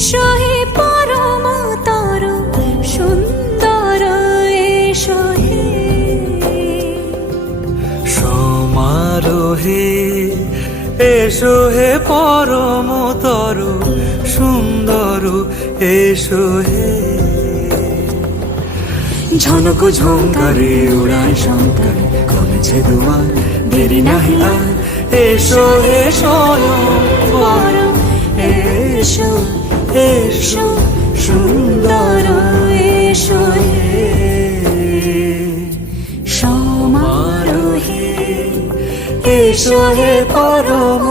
এসো হে পরম তরু সুন্দর, এসো হে সমারোহে, এসো হে পরম তরু সুন্দর, এসো হে ঝনক ঝঙ্কারে উড়ায় শঙ্কর, করেছে দুয়ার দেরি নাহি আর, এসো হে স্বয়ং পরম, এসো এসো সুন্দর, এসো হে সমারোহে, এসো হে পরম